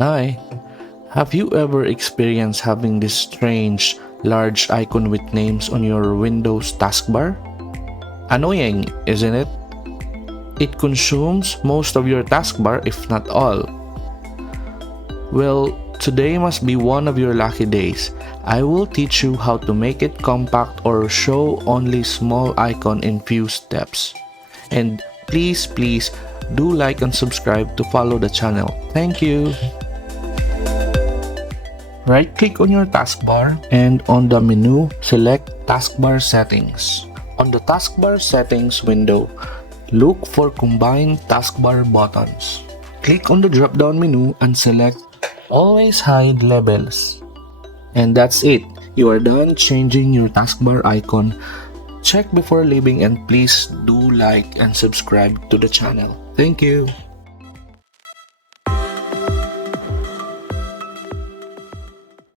Hi, have you ever experienced having this strange, large icon with names on your Windows taskbar? Annoying, isn't it? It consumes most of your taskbar, if not all. Well, today must be one of your lucky days. I will teach you how to make it compact or show only small icon in few steps. And please do like and subscribe to follow the channel. Thank you. Right-click on your taskbar and on the menu, select Taskbar Settings. On the Taskbar Settings window, look for Combine Taskbar buttons. Click on the drop-down menu and select Always Hide Labels. And that's it. You are done changing your taskbar icon. Check before leaving and please do like and subscribe to the channel. Thank you.